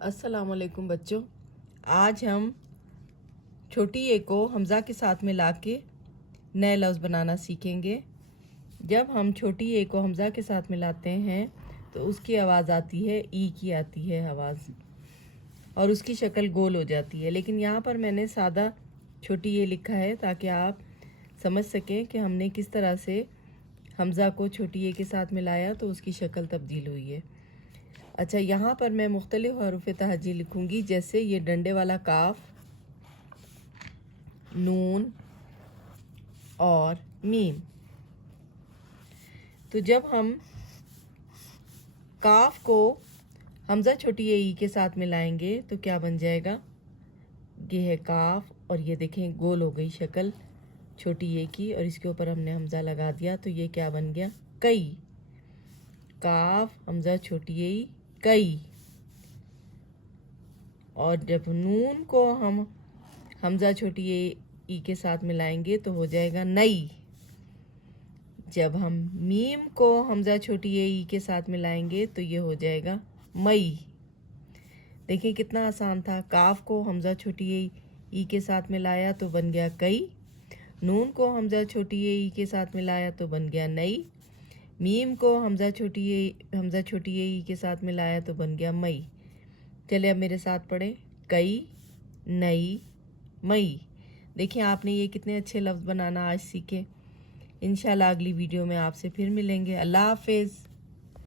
अस्सलाम वालेकुम बच्चों। आज हम छोटी ए को हमज़ा के साथ मिला के नए लफ्ज़ बनाना सीखेंगे। जब हम छोटी ए को हमज़ा के साथ मिलाते हैं तो उसकी आवाज़ आती है ई की आती है आवाज़ और उसकी शक्ल गोल हो जाती है। लेकिन यहाँ पर मैंने सादा छोटी ए लिखा है ताकि आप समझ सकें कि हमने किस तरह से हमज़ा को छोटी ए के साथ मिलाया तो उसकी शक्ल तब्दील हुई है। अच्छा, यहाँ पर मैं मुख्तलिफ हरूफ तहजी लिखूँगी, जैसे ये डंडे वाला काफ, नून और मीम। तो जब हम काफ को हमज़ा छोटी ए के साथ मिलाएंगे तो क्या बन जाएगा, ये है काफ और ये देखें गोल हो गई शक्ल छोटी ए की और इसके ऊपर हमने हमज़ा लगा दिया तो ये क्या बन गया, कई। काफ हमज़ा छोटी ए कई। और जब नून को हम हमज़ा छोटी ई के साथ मिलाएंगे तो हो जाएगा नई। जब हम मीम को हमज़ा छोटी ई के साथ मिलाएंगे तो ये हो जाएगा मई। देखिए कितना आसान था। काफ को हमज़ा छोटी ई के साथ मिलाया तो बन गया कई। नून को हमज़ा छोटी ई के साथ मिलाया तो बन गया नई। मीम को हमज़ा छोटी ई के साथ मिलाया तो बन गया मई। चलिए अब मेरे साथ पढ़ें, कई, नई, मई। देखिए आपने ये कितने अच्छे लफ्ज़ बनाना आज सीखे। इंशाल्लाह अगली वीडियो में आपसे फिर मिलेंगे। अल्लाह हाफ़िज़।